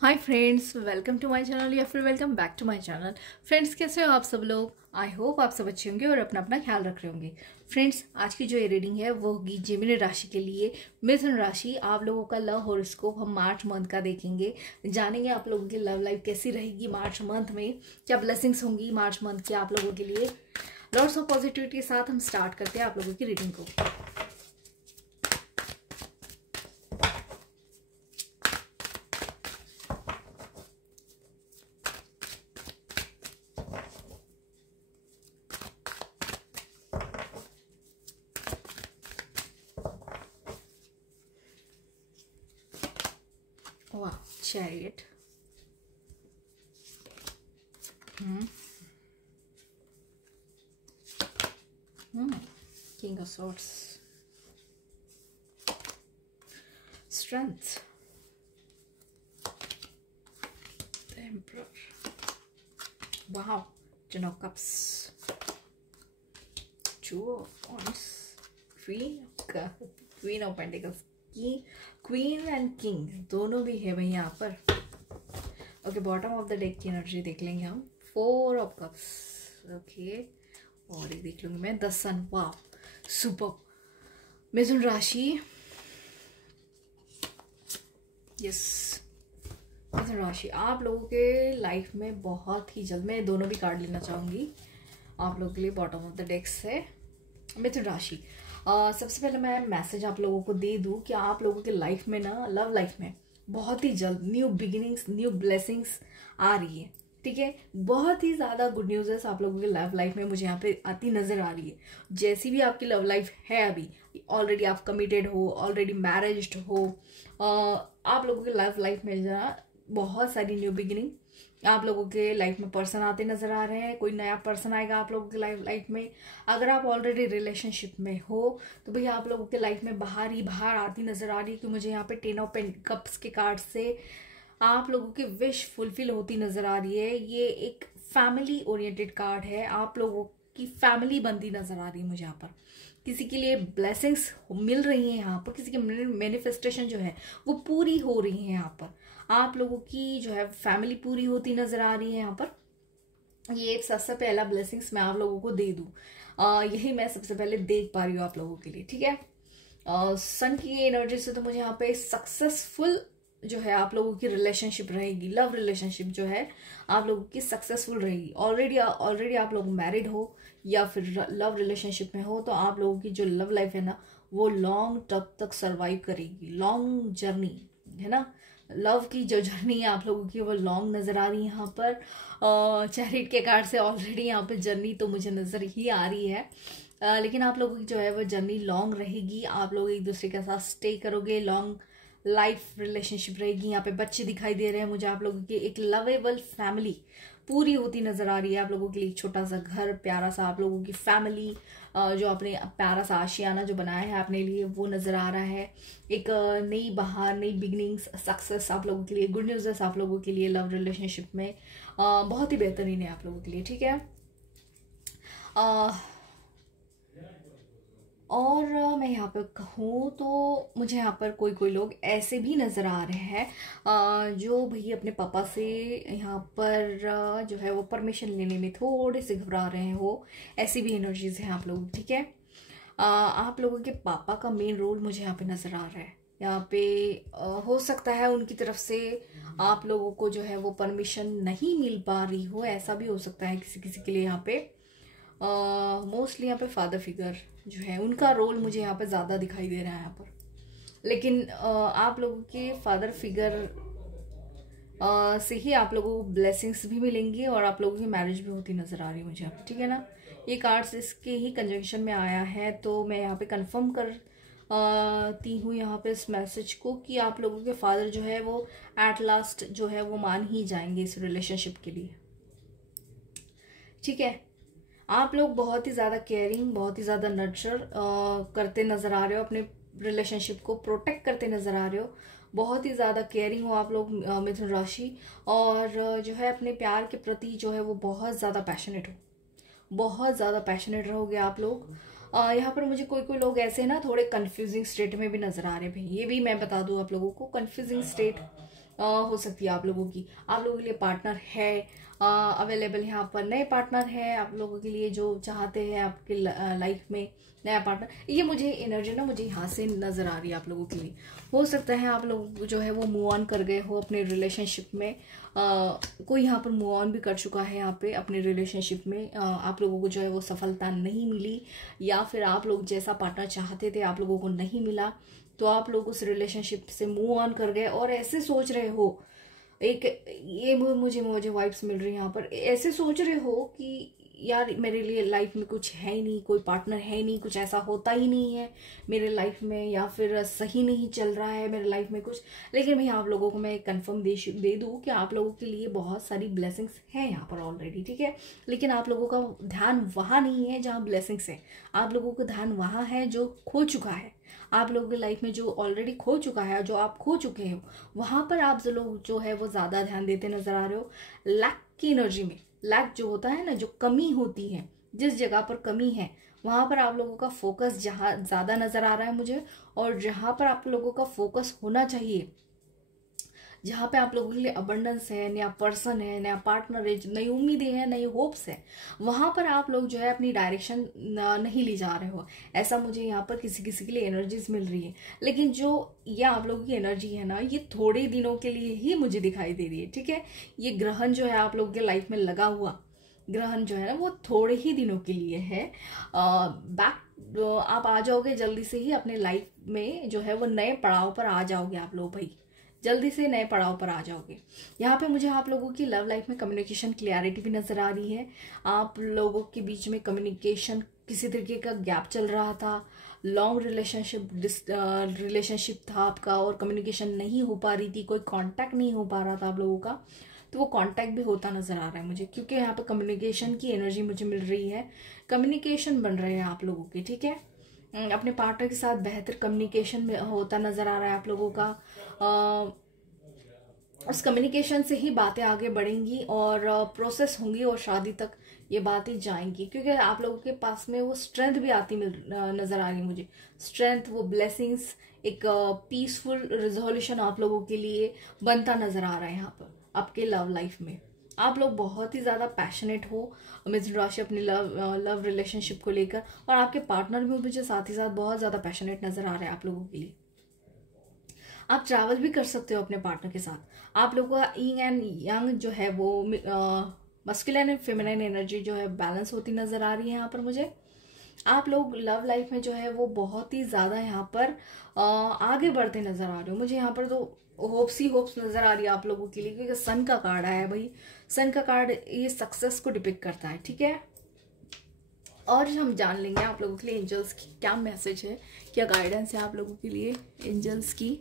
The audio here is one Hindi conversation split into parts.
Hi friends, welcome to my channel या फिर welcome back to my channel. Friends, कैसे हो आप सब लोग? आई होप आप सब अच्छे होंगे और अपना अपना ख्याल रख रहे होंगे। फ्रेंड्स, आज की जो ये रीडिंग है वो होगी जेमिनी राशि के लिए। मिथुन राशि, आप लोगों का लव हॉरोस्कोप हम मार्च मंथ का देखेंगे। जानेंगे आप लोगों की लव लाइफ कैसी रहेगी मार्च मंथ में, क्या ब्लेसिंग्स होंगी मार्च मंथ की आप लोगों के लिए। लॉट्स ऑफ पॉजिटिविटी के साथ हम स्टार्ट करते हैं आप लोगों की रीडिंग को। वाह, chariot, king of swords, strength, the emperor, वाह, ten of cups, two of wands, queen of pentacles की क्वीन एंड किंग दोनों भी है भाई यहाँ पर। Okay, bottom of the deck की एनर्जी देख लेंगे हम। फोर ऑफ कप्स, ओके, और एक देख लूंगी मैं, द सन। वाह, सुपर। मिथुन राशि, यस, मिथुन राशि आप लोगों के लाइफ में बहुत ही जल्द, मैं दोनों भी कार्ड लेना चाहूंगी आप लोगों के लिए बॉटम ऑफ द डेक से। मिथुन राशि, सबसे पहले मैं मैसेज आप लोगों को दे दूं कि आप लोगों के लाइफ में ना, लव लाइफ में बहुत ही जल्द न्यू बिगिनिंग्स, न्यू ब्लेसिंग्स आ रही है। ठीक है, बहुत ही ज़्यादा गुड न्यूज़ है आप लोगों के लव लाइफ में, मुझे यहाँ पे आती नज़र आ रही है। जैसी भी आपकी लव लाइफ है अभी, ऑलरेडी आप कमिटेड हो, ऑलरेडी मैरिज्ड हो, आप लोगों के लव लाइफ में जरा बहुत सारी न्यू बिगिनिंग आप लोगों के लाइफ में पर्सन आते नजर आ रहे हैं। कोई नया पर्सन आएगा आप लोगों के लाइफ में। अगर आप ऑलरेडी रिलेशनशिप में हो तो भैया आप लोगों के लाइफ में बाहर ही बाहर आती नजर आ रही है कि मुझे यहाँ पे टेन ऑफ कप्स के कार्ड से आप लोगों की विश फुलफिल होती नजर आ रही है। ये एक फैमिली ओरिएंटेड कार्ड है, आप लोगों की फैमिली बनती नजर आ रही है मुझे यहाँ पर। किसी के लिए ब्लेसिंग्स मिल रही है यहाँ पर, किसी की मैनिफेस्टेशन जो है वो पूरी हो रही है यहाँ पर। आप लोगों की जो है फैमिली पूरी होती नजर आ रही है यहाँ पर। ये सबसे पहला ब्लेसिंग्स मैं आप लोगों को दे दूं, यही मैं सबसे पहले देख पा रही हूँ आप लोगों के लिए। ठीक है, सन की एनर्जी से तो मुझे यहाँ पे सक्सेसफुल जो है आप लोगों की रिलेशनशिप रहेगी, लव रिलेशनशिप जो है आप लोगों की सक्सेसफुल रहेगी। ऑलरेडी आप लोग मैरिड हो या फिर लव रिलेशनशिप में हो तो आप लोगों की जो लव लाइफ है ना वो लॉन्ग टर्म तक सरवाइव करेगी। लॉन्ग जर्नी है ना, लव की जो जर्नी है आप लोगों की वो लॉन्ग नजर आ रही है यहाँ पर। चैरिट के कार्ड से ऑलरेडी यहाँ पे जर्नी तो मुझे नजर ही आ रही है, लेकिन आप लोगों की जो है वो जर्नी लॉन्ग रहेगी। आप लोग एक दूसरे के साथ स्टे करोगे, लॉन्ग लाइफ रिलेशनशिप रहेगी। यहाँ पे बच्चे दिखाई दे रहे हैं मुझे आप लोगों की, एक लवेबल फैमिली पूरी होती नजर आ रही है आप लोगों के लिए। छोटा सा घर, प्यारा सा आप लोगों की फैमिली, जो आपने प्यारा सा आशियाना जो बनाया है अपने लिए वो नजर आ रहा है। एक नई बहार, नई बिगनिंग्स, सक्सेस आप लोगों के लिए, गुड न्यूज़ आप लोगों के लिए लव रिलेशनशिप में बहुत ही बेहतरीन है आप लोगों के लिए। ठीक है, और मैं यहाँ पर कहूँ तो मुझे यहाँ पर कोई कोई लोग ऐसे भी नज़र आ रहे हैं जो भाई अपने पापा से यहाँ पर जो है वो परमिशन लेने में थोड़े से घबरा रहे हो। ऐसी भी एनर्जीज हैं आप लोग। ठीक है, आप लोगों के पापा का मेन रोल मुझे यहाँ पे नज़र आ रहा है। यहाँ पे हो सकता है उनकी तरफ से आप लोगों को जो है वो परमिशन नहीं मिल पा रही हो, ऐसा भी हो सकता है किसी किसी के लिए। यहाँ पे मोस्टली यहाँ पे फादर फिगर जो है उनका रोल मुझे यहाँ पे ज़्यादा दिखाई दे रहा है यहाँ पर। लेकिन आप लोगों के फादर फिगर से ही आप लोगों को ब्लेसिंग्स भी मिलेंगी और आप लोगों की मैरिज भी होती नज़र आ रही है मुझे यहाँ पे। ठीक है ना, ये कार्ड्स इसके ही कंजंक्शन में आया है तो मैं यहाँ पे कंफर्म कर ती हूँ यहाँ पे इस मैसेज को कि आप लोगों के फादर जो है वो एट लास्ट जो है वो मान ही जाएंगे इस रिलेशनशिप के लिए। ठीक है, आप लोग बहुत ही ज़्यादा केयरिंग, बहुत ही ज़्यादा नर्चर करते नज़र आ रहे हो, अपने रिलेशनशिप को प्रोटेक्ट करते नज़र आ रहे हो। बहुत ही ज़्यादा केयरिंग हो आप लोग मिथुन राशि, और जो है अपने प्यार के प्रति जो है वो बहुत ज़्यादा पैशनेट हो, बहुत ज़्यादा पैशनेट रहोगे आप लोग। यहाँ पर मुझे कोई कोई लोग ऐसे ना थोड़े कंफ्यूजिंग स्टेट में भी नज़र आ रहे हैं भाई, ये भी मैं बता दूँ आप लोगों को, कंफ्यूजिंग स्टेट हो सकती है आप लोगों की। आप लोगों के लिए पार्टनर है अवेलेबल, यहाँ पर नए पार्टनर है आप लोगों के लिए जो चाहते हैं आपके लाइफ में नया पार्टनर। ये मुझे एनर्जी ना मुझे यहाँ से नजर आ रही है आप लोगों के लिए। हो सकता है आप लोग जो है वो मूव ऑन कर गए हो अपने रिलेशनशिप में, कोई यहाँ पर मूव ऑन भी कर चुका है यहाँ पे अपने रिलेशनशिप में। आप लोगों को जो है वो सफलता नहीं मिली, या फिर आप लोग जैसा पार्टनर चाहते थे आप लोगों को नहीं मिला, तो आप लोग उस रिलेशनशिप से मूव ऑन कर गए और ऐसे सोच रहे हो, एक ये मुझे वाइब्स मिल रही है यहाँ पर, ऐसे सोच रहे हो कि यार मेरे लिए लाइफ में कुछ है ही नहीं, कोई पार्टनर है ही नहीं, कुछ ऐसा होता ही नहीं है मेरे लाइफ में, या फिर सही नहीं चल रहा है मेरे लाइफ में कुछ। लेकिन भैया आप लोगों को मैं कंफर्म दे दूँ कि आप लोगों के लिए बहुत सारी ब्लेसिंग्स हैं यहाँ पर ऑलरेडी, ठीक है। लेकिन आप लोगों का ध्यान वहाँ नहीं है जहाँ ब्लेसिंग्स है, आप लोगों का ध्यान वहाँ है जो खो चुका है। आप लोगों की लाइफ में जो ऑलरेडी खो चुका है, जो आप खो चुके हो, वहां पर आप लोग जो है वो ज्यादा ध्यान देते नजर आ रहे हो। लैक की एनर्जी में, लैक जो होता है ना, जो कमी होती है, जिस जगह पर कमी है वहां पर आप लोगों का फोकस जहां ज्यादा नजर आ रहा है मुझे, और जहां पर आप लोगों का फोकस होना चाहिए, जहाँ पे आप लोगों के लिए अबंडेंस है, नया पर्सन है, नया पार्टनर है, नई उम्मीदें हैं, नई होप्स है, वहां पर आप लोग जो है अपनी डायरेक्शन नहीं ले जा रहे हो। ऐसा मुझे यहाँ पर किसी किसी के लिए एनर्जीज मिल रही है। लेकिन जो ये आप लोगों की एनर्जी है ना, ये थोड़े दिनों के लिए ही मुझे दिखाई दे रही है, ठीक है। ये ग्रहण जो है आप लोगों के लाइफ में लगा हुआ ग्रहण जो है ना, वो थोड़े ही दिनों के लिए है। बैक आप आ जाओगे जल्दी से ही अपने लाइफ में, जो है वो नए पड़ाव पर आ जाओगे आप लोग भाई, जल्दी से नए पड़ाव पर आ जाओगे। यहाँ पे मुझे आप लोगों की लव लाइफ में कम्युनिकेशन क्लियरिटी भी नजर आ रही है। आप लोगों के बीच में कम्युनिकेशन किसी तरीके का गैप चल रहा था, लॉन्ग रिलेशनशिप था आपका और कम्युनिकेशन नहीं हो पा रही थी, कोई कांटेक्ट नहीं हो पा रहा था आप लोगों का, तो वो कांटेक्ट भी होता नजर आ रहा है मुझे, क्योंकि यहाँ पे कम्युनिकेशन की एनर्जी मुझे मिल रही है। कम्युनिकेशन बन रहे हैं आप लोगों के, ठीक है। अपने पार्टनर के साथ बेहतर कम्युनिकेशन में होता नजर आ रहा है आप लोगों का। उस कम्युनिकेशन से ही बातें आगे बढ़ेंगी और प्रोसेस होंगी और शादी तक ये बातें जाएंगी, क्योंकि आप लोगों के पास में वो स्ट्रेंथ भी आती नजर आ रही है मुझे। स्ट्रेंथ, वो ब्लेसिंग्स, एक पीसफुल रिजोल्यूशन आप लोगों के लिए बनता नजर आ रहा है यहाँ पर आपके लव लाइफ में। आप लोग बहुत ही ज्यादा पैशनेट हो मिथुन राशि अपनी लव रिलेशनशिप को लेकर, और आपके पार्टनर भी मुझे साथ ही साथ बहुत ज्यादा पैशनेट नजर आ रहे हैं आप लोगों के लिए। आप ट्रैवल भी कर सकते हो अपने पार्टनर के साथ। आप लोगों का यिंग एंड यंग जो है वो मस्कुलिन एंड फेमिनिन एनर्जी जो है बैलेंस होती नजर आ रही है यहाँ पर मुझे। आप लोग लव लाइफ में जो है वो बहुत ही ज्यादा यहाँ पर आगे बढ़ते नजर आ रहे हो मुझे। यहाँ पर तो होप्स ही होप्स नजर आ रही है आप लोगों के लिए, क्योंकि सन का कार्ड आया है भाई। सन का कार्ड ये सक्सेस को डिपिक्ट करता है, ठीक है। और हम जान लेंगे आप लोगों के लिए एंजल्स की क्या मैसेज है, क्या गाइडेंस है आप लोगों के लिए एंजल्स की।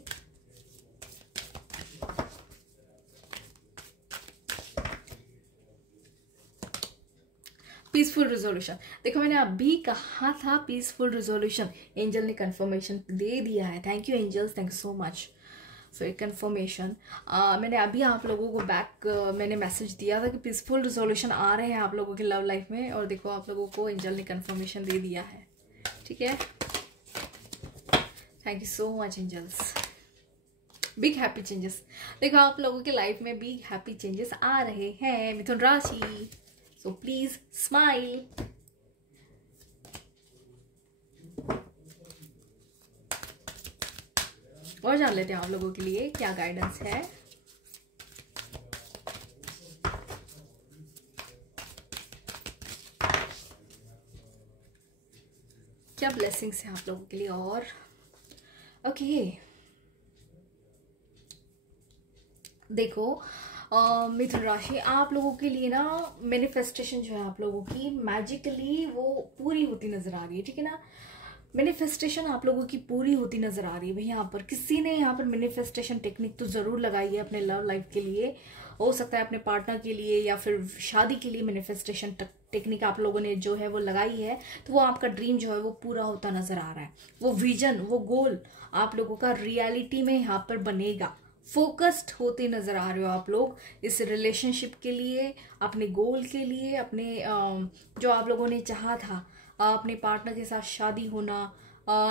पीसफुल रिजोल्यूशन, देखो मैंने अभी कहा था पीसफुल रिजोल्यूशन, एंजल ने कंफर्मेशन दे दिया है। Thank you angels, thank you so much for confirmation. मैंने अभी आप लोगों को मैंने मैसेज दिया था कि पीसफुल रिजोल्यूशन आ रहे हैं आप लोगों के लव लाइफ में, और देखो आप लोगों को एंजल ने कंफर्मेशन दे दिया है, ठीक है। Thank you so much angels. Big happy changes, देखो आप लोगों के लाइफ में बिग हैप्पी चेंजेस आ रहे हैं मिथुन राशि, सो प्लीज स्माइल। और जान लेते हैं आप लोगों के लिए क्या गाइडेंस है। क्या ब्लेसिंग्स हैं आप लोगों के लिए। और ओके देखो मिथुन राशि, आप लोगों के लिए ना मैनिफेस्टेशन जो है आप लोगों की मैजिकली वो पूरी होती नजर आ रही है, ठीक है ना। मैनिफेस्टेशन आप लोगों की पूरी होती नजर आ रही है भाई। यहाँ पर किसी ने यहाँ पर मैनिफेस्टेशन टेक्निक तो जरूर लगाई है अपने लव लाइफ के लिए, हो सकता है अपने पार्टनर के लिए या फिर शादी के लिए मैनिफेस्टेशन टेक्निक आप लोगों ने जो है वो लगाई है, तो वो आपका ड्रीम जो है वो पूरा होता नजर आ रहा है। वो विजन, वो गोल आप लोगों का रियलिटी में यहाँ पर बनेगा। फोकस्ड होते नजर आ रहे हो आप लोग इस रिलेशनशिप के लिए, अपने गोल के लिए, अपने जो आप लोगों ने चाहा था अपने पार्टनर के साथ शादी होना,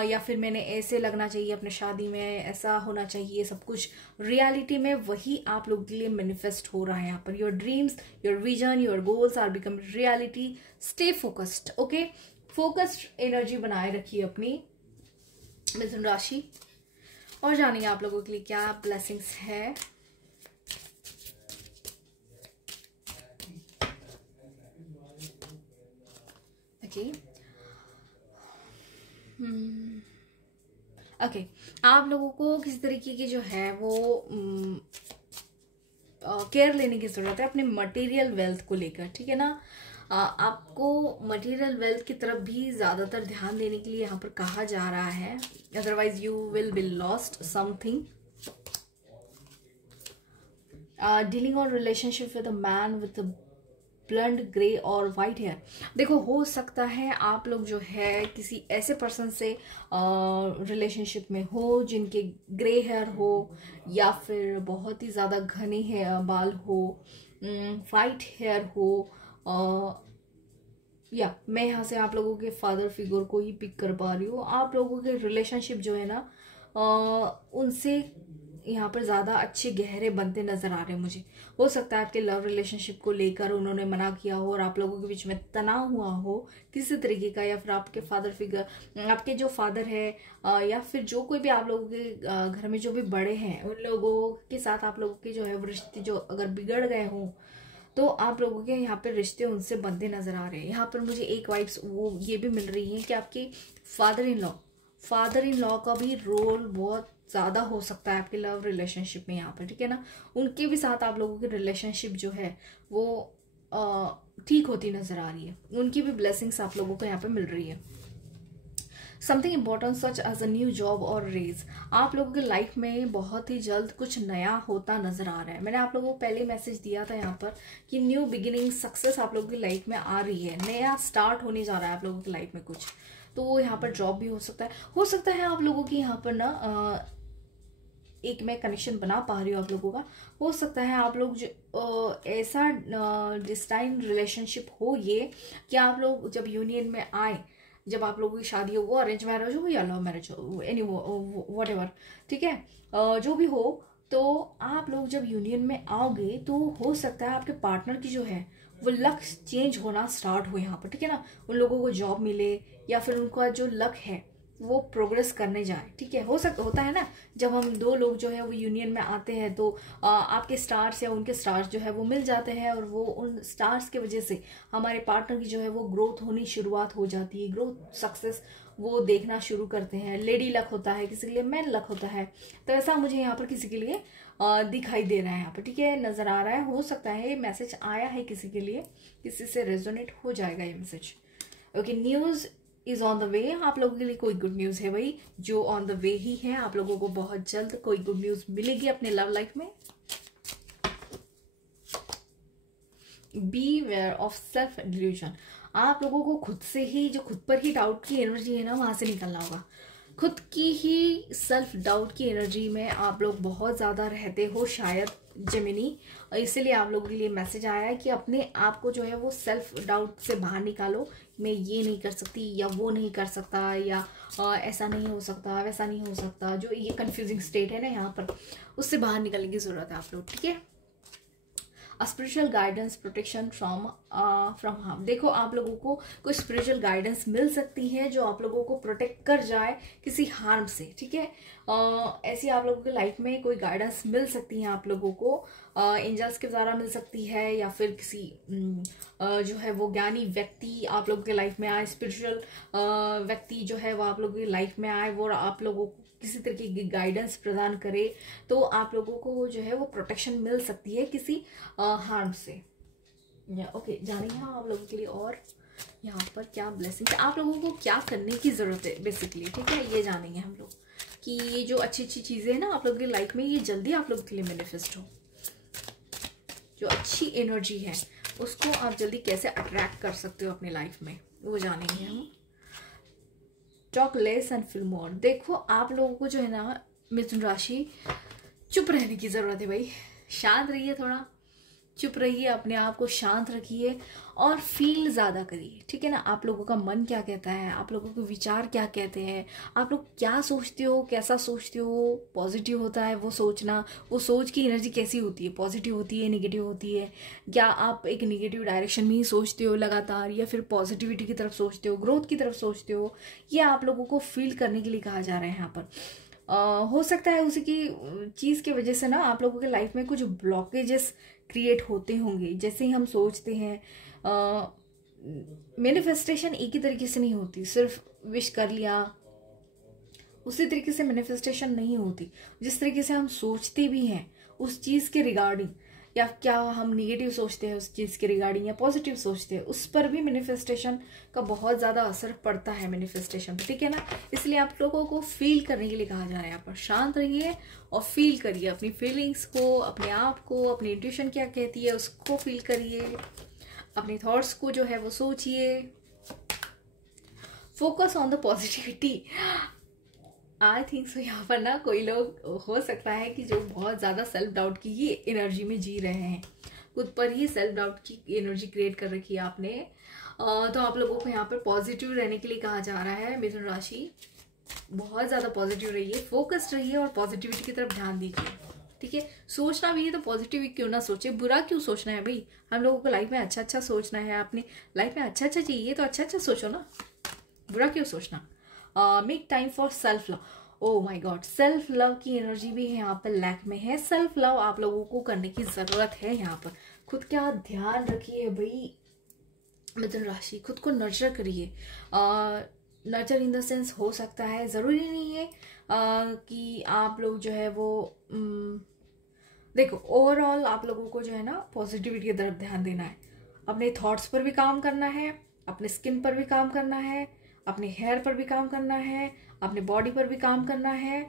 या फिर मैंने ऐसे लगना चाहिए अपने शादी में, ऐसा होना चाहिए सब कुछ, रियलिटी में वही आप लोगों के लिए मैनिफेस्ट हो रहा है यहाँ पर। Your dreams, your vision, your goals are become reality. Stay focused, okay, focused energy बनाए रखिए अपनी मिथुन राशि। और जानिए आप लोगों के लिए क्या ब्लेसिंग्स है। ओके, आप लोगों को किसी तरीके की जो है वो केयर लेने की जरूरत है अपने मटेरियल वेल्थ को लेकर, ठीक है ना। आपको मटेरियल वेल्थ की तरफ भी ज्यादातर ध्यान देने के लिए यहाँ पर कहा जा रहा है, otherwise you will be lost something. Dealing on relationship with a man with blond grey और वाइट हेयर। देखो, हो सकता है आप लोग जो है किसी ऐसे पर्सन से रिलेशनशिप में हो जिनके ग्रे हेयर हो, या फिर बहुत ही ज़्यादा घने हेयर बाल हो, वाइट हेयर हो, या मैं यहाँ से आप लोगों के फादर फिगर को ही पिक कर पा रही हूँ। आप लोगों के रिलेशनशिप जो है ना उनसे यहाँ पर ज़्यादा अच्छे गहरे बनते नजर आ रहे हैं मुझे। हो सकता है आपके लव रिलेशनशिप को लेकर उन्होंने मना किया हो और आप लोगों के बीच में तनाव हुआ हो किसी तरीके का, या फिर आपके फादर फिगर, आपके जो फादर है या फिर जो कोई भी आप लोगों के घर में जो भी बड़े हैं उन लोगों के साथ आप लोगों के जो है वो रिश्ते जो अगर बिगड़ गए हों तो आप लोगों के यहाँ पे रिश्ते उनसे बनते नजर आ रहे हैं। यहाँ पर मुझे एक वाइब्स वो ये भी मिल रही है कि आपके फादर इन लॉ का भी रोल बहुत ज़्यादा हो सकता है आपके लव रिलेशनशिप में यहाँ पर, ठीक है ना। उनके भी साथ आप लोगों की रिलेशनशिप जो है वो ठीक होती नजर आ रही है, उनकी भी ब्लेसिंग्स आप लोगों को यहाँ पे मिल रही है। Something important such as a new job और रेज, आप लोगों की लाइफ में बहुत ही जल्द कुछ नया होता नजर आ रहा है। मैंने आप लोगों को पहले मैसेज दिया था यहाँ पर कि न्यू बिगिनिंग सक्सेस आप लोगों की लाइफ में आ रही है, नया स्टार्ट होने जा रहा है आप लोगों की लाइफ में कुछ। तो यहाँ पर जॉब भी हो सकता है आप लोगों की यहाँ पर ना एक मैं कनेक्शन बना पा रही हूँ आप लोगों का। हो सकता है आप लोग ऐसा डिस्टाइन रिलेशनशिप हो ये कि आप लोग जब यूनियन में आए, जब आप लोगों की शादी हो, वो अरेंज मैरिज हो या लव मैरिज हो, एनी वट एवर, ठीक है, जो भी हो, तो आप लोग जब यूनियन में आओगे तो हो सकता है आपके पार्टनर की जो है वो लक चेंज होना स्टार्ट हो यहाँ पर, ठीक है ना। उन लोगों को जॉब मिले या फिर उनका जो लक है वो प्रोग्रेस करने जाए, ठीक है। होता है ना, जब हम दो लोग जो है वो यूनियन में आते हैं तो आपके स्टार्स या उनके स्टार्स जो है वो मिल जाते हैं और वो उन स्टार्स की वजह से हमारे पार्टनर की जो है वो ग्रोथ होनी शुरुआत हो जाती है, ग्रोथ सक्सेस वो देखना शुरू करते हैं। लेडी लक होता है, किसी के लिए मैन लक होता है, तो ऐसा मुझे यहाँ पर किसी के लिए दिखाई दे रहा है यहाँ पर, ठीक है, नजर आ रहा है। हो सकता है ये मैसेज आया है किसी के लिए, किसी से रेजोनेट हो जाएगा ये message. Okay, news is on the way, आप लोगों के लिए कोई गुड न्यूज है भाई, जो ऑन द वे ही है। आप लोगों को बहुत जल्द कोई गुड न्यूज मिलेगी अपने लव लाइफ में। Beware of self delusion, आप लोगों को खुद से ही जो खुद पर ही डाउट की एनर्जी है ना वहां से निकलना होगा। खुद की ही सेल्फ डाउट की एनर्जी में आप लोग बहुत ज़्यादा रहते हो शायद जेमिनी, इसीलिए आप लोगों के लिए मैसेज आया है कि अपने आप को जो है वो सेल्फ डाउट से बाहर निकालो। मैं ये नहीं कर सकती या वो नहीं कर सकता या ऐसा नहीं हो सकता, वैसा नहीं हो सकता, जो ये कंफ्यूजिंग स्टेट है ना यहाँ पर, उससे बाहर निकलने की ज़रूरत है आप लोग, ठीक है। Spiritual guidance protection from harm, देखो आप लोगों को कोई स्पिरिचुअल गाइडेंस मिल सकती है जो आप लोगों को प्रोटेक्ट कर जाए किसी हार्म से, ठीक है। ऐसी आप लोगों की लाइफ में कोई गाइडेंस मिल सकती है आप लोगों को, एंजल्स के द्वारा मिल सकती है या फिर किसी जो है वो ज्ञानी व्यक्ति आप लोगों के लाइफ में आए, स्पिरिचुअल व्यक्ति जो है वो आप लोगों की लाइफ में आए, वो आप लोगों को किसी तरीके की गाइडेंस प्रदान करे, तो आप लोगों को जो है वो प्रोटेक्शन मिल सकती है किसी हार्म से। ओके, जानिए आप लोगों के लिए और यहाँ पर क्या ब्लेसिंग है, आप लोगों को क्या करने की जरूरत है बेसिकली, ठीक है, ये जानेंगे हम लोग कि ये जो अच्छी अच्छी चीजें हैं ना आप लोगों की लाइफ में ये जल्दी आप लोगों के लिए मैनिफेस्ट हो। जो अच्छी एनर्जी है उसको आप जल्दी कैसे अट्रैक्ट कर सकते हो अपनी लाइफ में, वो जानेंगे हम। Talk less and feel more, देखो आप लोगों को जो है ना मिथुन राशि चुप रहने की जरूरत है भाई, शांत रहिए थोड़ा, चुप रहिए, अपने आप को शांत रखिए और फील ज़्यादा करिए, ठीक है ना। आप लोगों का मन क्या कहता है, आप लोगों के विचार क्या कहते हैं, आप लोग क्या सोचते हो, कैसा सोचते हो। पॉजिटिव होता है वो सोचना, वो सोच की एनर्जी कैसी होती है, पॉजिटिव होती है, नेगेटिव होती है, या आप एक नेगेटिव डायरेक्शन में ही सोचते हो लगातार, या फिर पॉजिटिविटी की तरफ सोचते हो, ग्रोथ की तरफ सोचते हो। ये आप लोगों को फील करने के लिए कहा जा रहा है यहाँ पर। हो सकता है उसी की चीज़ की वजह से ना आप लोगों के लाइफ में कुछ ब्लॉकेजेस क्रिएट होते होंगे। जैसे ही हम सोचते हैं, मैनिफेस्टेशन एक ही तरीके से नहीं होती, सिर्फ विश कर लिया उसी तरीके से मैनिफेस्टेशन नहीं होती। जिस तरीके से हम सोचते भी हैं उस चीज़ के रिगार्डिंग, या क्या हम निगेटिव सोचते हैं उस चीज़ के रिगार्डिंग या पॉजिटिव सोचते हैं, उस पर भी मैनिफेस्टेशन का बहुत ज़्यादा असर पड़ता है मैनिफेस्टेशन पर, ठीक है ना। इसलिए आप लोगों को फील करने के लिए कहा जा रहा है यहाँ पर। शांत रहिए और फील करिए अपनी फीलिंग्स को, अपने आप को, अपनी इंट्यूशन क्या कहती है उसको फील करिए, अपने थॉट्स को जो है वो सोचिए। Focus on the positivity. I think so यहाँ पर ना कोई लोग हो सकता है कि जो बहुत ज़्यादा सेल्फ डाउट की ही एनर्जी में जी रहे हैं, खुद पर ही सेल्फ डाउट की एनर्जी क्रिएट कर रखी है आपने। तो आप लोगों को यहाँ पर पॉजिटिव रहने के लिए कहा जा रहा है। मिथुन राशि बहुत ज़्यादा पॉजिटिव रहिए, फोकस्ड रहिए और पॉजिटिविटी की तरफ ध्यान दीजिए, ठीक है। सोचना भी है तो पॉजिटिव क्यों ना सोचे, बुरा क्यों सोचना है भाई। हम लोगों को लाइफ में अच्छा अच्छा सोचना है, अपनी लाइफ में अच्छा अच्छा चाहिए तो अच्छा अच्छा सोचो ना, बुरा क्यों सोचना। Make time for self love. Oh my God, self love की एनर्जी भी है यहाँ पर लैक में है। सेल्फ लव आप लोगों को करने की जरूरत है यहाँ पर। खुद का ध्यान रखिए भाई मिथुन राशि, खुद को नर्चर करिए। नर्चर इन द सेंस हो सकता है, ज़रूरी नहीं है कि आप लोग जो है वो देखो ओवरऑल आप लोगों को जो है ना पॉजिटिविटी की तरफ ध्यान देना है। अपने थॉट्स पर भी काम करना है, अपने स्किन पर भी काम करना है, अपने हेयर पर भी काम करना है, अपने बॉडी पर भी काम करना है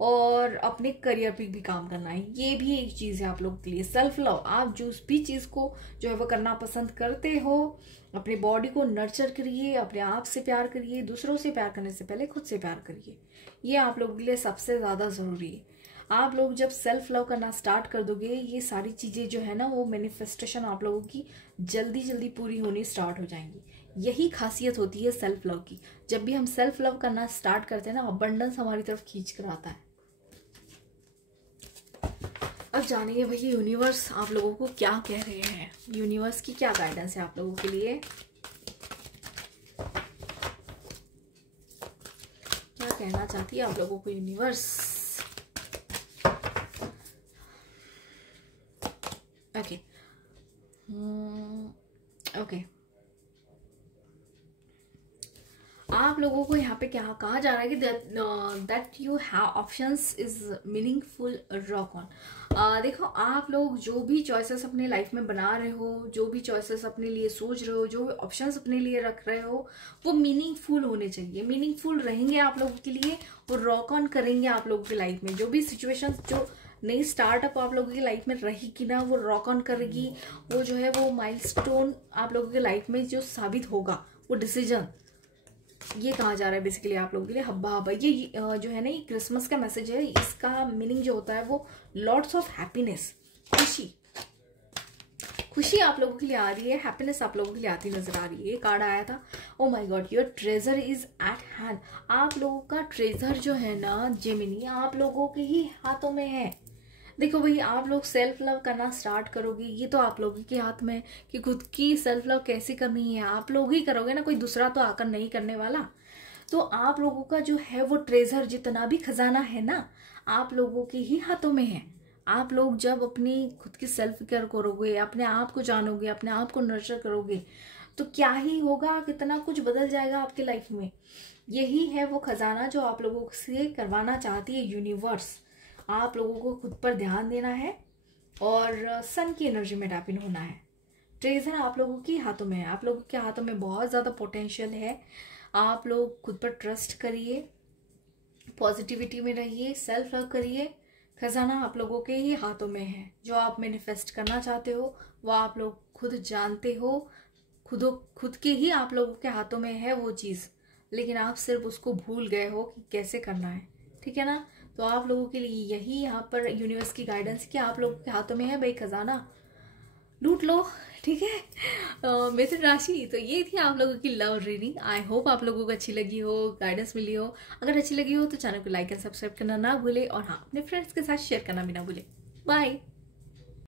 और अपने करियर पे भी काम करना है। ये भी एक चीज़ है आप लोगों के लिए सेल्फ लव। आप जो भी चीज़ को जो है वो करना पसंद करते हो, अपने बॉडी को नर्चर करिए, अपने आप से प्यार करिए, दूसरों से प्यार करने से पहले खुद से प्यार करिए। ये आप लोगों के लिए सबसे ज़्यादा ज़रूरी है। आप लोग जब सेल्फ लव करना स्टार्ट कर दोगे, ये सारी चीज़ें जो है ना वो मैनिफेस्टेशन आप लोगों की जल्दी जल्दी पूरी होनी स्टार्ट हो जाएंगी। यही खासियत होती है सेल्फ लव की। जब भी हम सेल्फ लव करना स्टार्ट करते हैं ना, अबंडेंस हमारी तरफ खींच कर आता है। अब जानिए भैया यूनिवर्स आप लोगों को क्या कह रहे हैं, यूनिवर्स की क्या गाइडेंस है आप लोगों के लिए, क्या कहना चाहती है आप लोगों को यूनिवर्स। ओके ओके, आप लोगों को यहाँ पे क्या कहा जा रहा है कि that you have options is meaningful rock on. देखो आप लोग जो भी चॉइसेस अपने लाइफ में बना रहे हो, जो भी चॉइसेस अपने लिए सोच रहे हो, जो भी ऑप्शंस अपने लिए रख रहे हो, वो मीनिंगफुल होने चाहिए, मीनिंगफुल रहेंगे आप लोगों के लिए, वो रॉक ऑन करेंगे आप लोगों की लाइफ में। जो भी सिचुएशंस, जो नई स्टार्टअप आप लोगों की लाइफ में रहेगी ना, वो रॉक ऑन करेगी। वो जो है वो माइलस्टोन आप लोगों की लाइफ में जो साबित होगा, वो डिसीजन, ये कहा जा रहा है बेसिकली आप लोगों के लिए। हब्बा हब्बा ये जो है ना ये क्रिसमस का मैसेज है। इसका मीनिंग जो होता है वो लॉट्स ऑफ हैप्पीनेस, खुशी, खुशी आप लोगों के लिए आ रही है, हैप्पीनेस आप लोगों के लिए आती नजर आ रही है। ये कार्ड आया था, oh my God, your treasure is eight hand. आप लोगों का ट्रेजर जो है ना जेमिनी, आप लोगों के ही हाथों में है। देखो भाई आप लोग सेल्फ लव करना स्टार्ट करोगे, ये तो आप लोगों के हाथ में कि खुद की सेल्फ लव कैसे करनी है, आप लोग ही करोगे ना, कोई दूसरा तो आकर नहीं करने वाला। तो आप लोगों का जो है वो ट्रेजर, जितना भी खजाना है ना, आप लोगों के ही हाथों में है। आप लोग जब अपनी खुद की सेल्फ केयर करोगे, अपने आप को जानोगे, अपने आप को नर्चर करोगे, तो क्या ही होगा, कितना कुछ बदल जाएगा आपकी लाइफ में। यही है वो खजाना जो आप लोगों से करवाना चाहती है यूनिवर्स। आप लोगों को खुद पर ध्यान देना है और सन की एनर्जी में टैप इन होना है। ट्रेजर आप लोगों के हाथों में है, आप लोगों के हाथों में बहुत ज़्यादा पोटेंशियल है। आप लोग खुद पर ट्रस्ट करिए, पॉजिटिविटी में रहिए, सेल्फ लव करिए। खजाना आप लोगों के ही हाथों में है। जो आप मैनिफेस्ट करना चाहते हो वो आप लोग खुद जानते हो, खुद के ही आप लोगों के हाथों में है वो चीज़, लेकिन आप सिर्फ उसको भूल गए हो कि कैसे करना है, ठीक है ना। तो आप लोगों के लिए यही यहाँ पर यूनिवर्स की गाइडेंस कि आप लोगों के हाथों में है भाई खजाना। लूट लो, ठीक है। मिथुन राशि, तो ये थी आप लोगों की लव रीडिंग। आई होप आप लोगों को अच्छी लगी हो, गाइडेंस मिली हो। अगर अच्छी लगी हो तो चैनल को लाइक एंड सब्सक्राइब करना ना भूले, और हाँ, अपने फ्रेंड्स के साथ शेयर करना भी ना भूले। बाय।